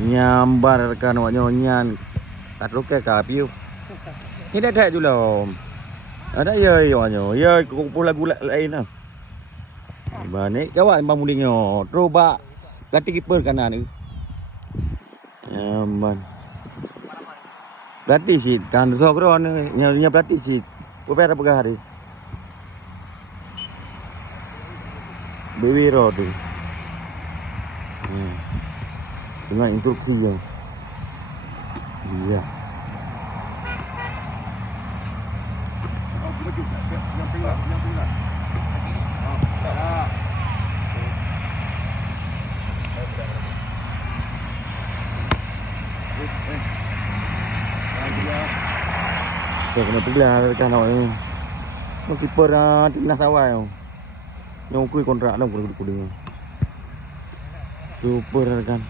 Nyambar rekan awak nyonyan. Tak roke kapiu. Ni dah tu lah. Ada ya awaknya. Ya kumpul lagu lain lah. Banik kawan bang mulingnya. Terobak latih kiper kanan ni. Aman. Latih sit kan so kron nya latih sit. Upaya apa hari? Baby road tu. Dengan instruksi je. Iya. Saya kena pelah rekan awak ni. Mau kiper timnas awal. Yang kui kontrak dah kudu-kudu. Super rekan.